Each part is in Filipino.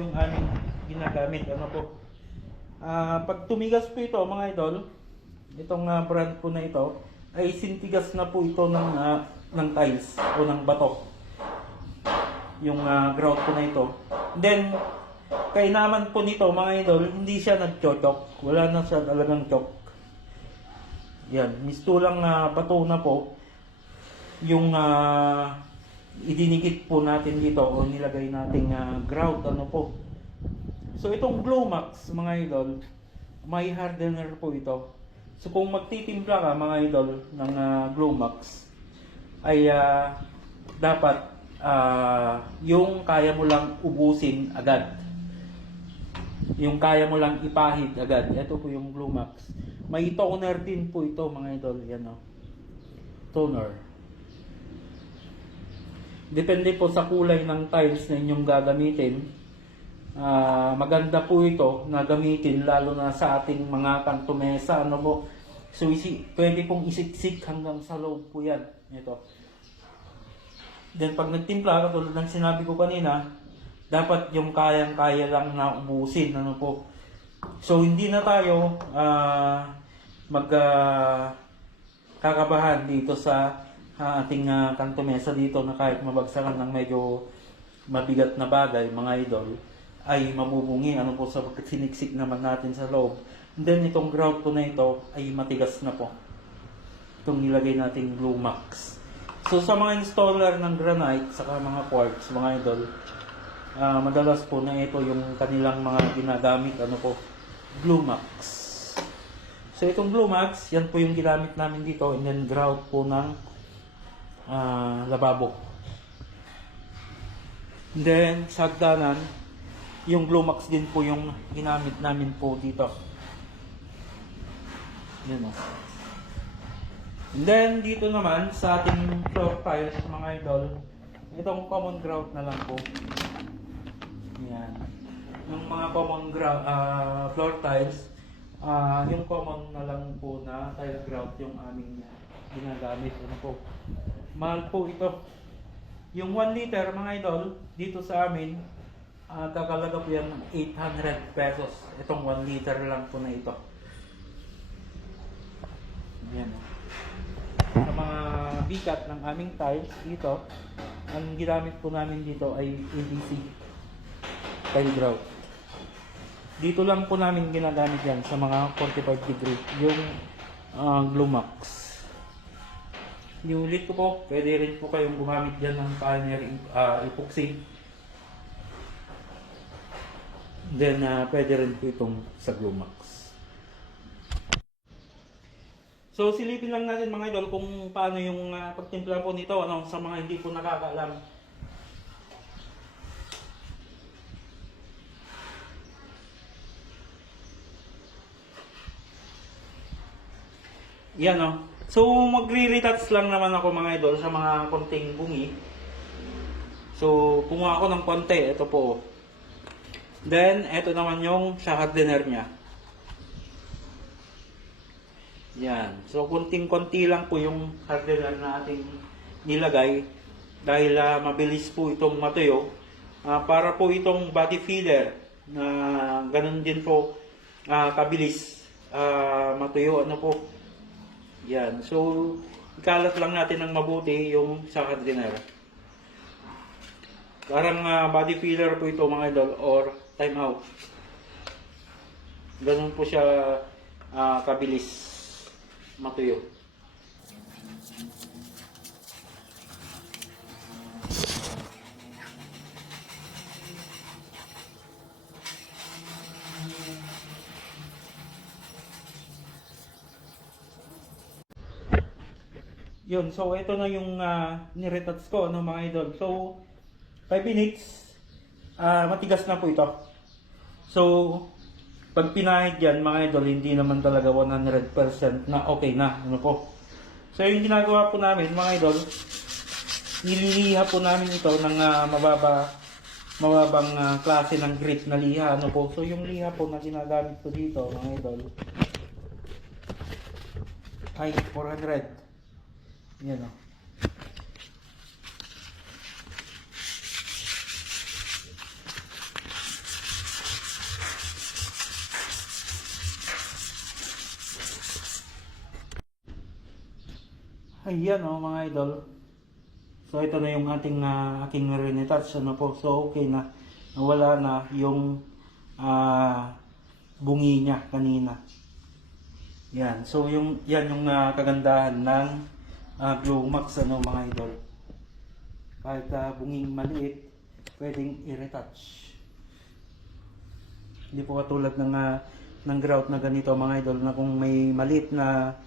yung aming ginagamit. Ano po? Pag tumigas po ito mga idol, itong brand po na ito, ay sintigas na po ito ng tiles o ng bato. Yung grout po na ito. Then, kainaman po nito mga idol, hindi siya nag-choke. Wala na siya talagang choke. Yan, mistulang bato na po yung idinikit po natin dito o nilagay nating grout. Ano po? So itong Glowmax mga idol, may hardener po ito. So kung magtitimpla ka mga idol ng Glowmax, ay dapat yung kaya mo lang ubusin agad. Yung kaya mo lang ipahid agad. Ito po yung Glowmax. May toner din po ito mga idol. Yan o. Toner. Depende po sa kulay ng tiles na inyong gagamitin. Maganda po ito na gamitin lalo na sa ating mga kanto mesa. Ano po? So pwede pong isiksik hanggang sa loob po yan. Ito. Then pag nagtimpla, katulad ng sinabi ko kanina, dapat yung kayang-kaya lang na ubusin. Ano po? So hindi na tayo kakabahan dito sa ating kanto mesa dito na kahit mabagsakan ng medyo mabigat na bagay mga idol ay mabubungi. Ano po, sa siniksik naman natin sa loob. And then itong grout po na ito ay matigas na po. Itong nilagay nating Glowmax. So sa mga installer ng granite saka mga quartz mga idol, madalas po na ito yung kanilang mga ginagamit. Ano po, Glowmax. So itong Glowmax, yan po yung ginamit namin dito. And then grout po ng lababo. And then sa hagdanan, yung Glowmax din po yung ginamit namin po dito. Yan o. And then dito naman sa ating floor tiles mga idol, itong common grout na lang po. Yan. Yung mga common grout, floor tiles, yung common na lang po na tile grout yung aming ginagamit. Ano po? Mahal po ito. Yung 1 liter mga idol, dito sa amin, kakalaga po yan ng 800 pesos. Itong 1 liter lang po na ito. Yan. Sa mga bigat ng aming tiles dito, ang ginamit po namin dito ay ABC tile grout. Dito lang po namin ginagamit yan sa mga 45 degree, yung Glowmax. Yung ulit ko po, pwede rin po kayong gumamit dyan ng Pioneer epoxy. Then, pwede rin po itong sa Glowmax. So, silipin lang natin mga idol kung paano yung pagtimpla po nito, ano, sa mga hindi po nakakaalam. Yan o. So, magre-retouch lang naman ako mga idol sa mga konting bungi. So, kumuha ako ng konti. Ito po. Then, ito naman yung sa hardener niya. Yan. So, konting-konti lang po yung hardener na ating nilagay. Dahil mabilis po itong matuyo. Para po itong body filler na ganun din po kabilis matuyo. Ano po? Yan. So, ikalat lang natin ng mabuti yung sa hardener. Parang body filler po ito mga idol or time out. Ganun po siya kabilis matuyo. Yun, so ito na yung niretouch ko, no, mga idol. So, 5 minutes, matigas na po ito. So, pag pinahid yan, mga idol, hindi naman talaga 100% na okay na. Ano po? So, yung ginagawa po namin, mga idol, nililiha po namin ito ng mababang klase ng grit na liha. Ano po? So, yung liha po na ginagamit ko dito, mga idol, ay 400. Yan o. Ayan oh mga idol. So ito na yung aking retouch ano po. So okay na. Nawala na yung bungi niya kanina. Yan. So yan yung kagandahan ng Glow Max ano mga idol. Kahit bunging maliit, pwedeng i-retouch. Hindi po katulad ng grout na ganito mga idol na kung may maliit na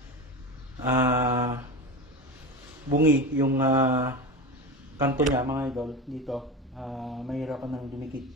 bungi yung kanto niya mga idol dito, mahirapan ng dumikit.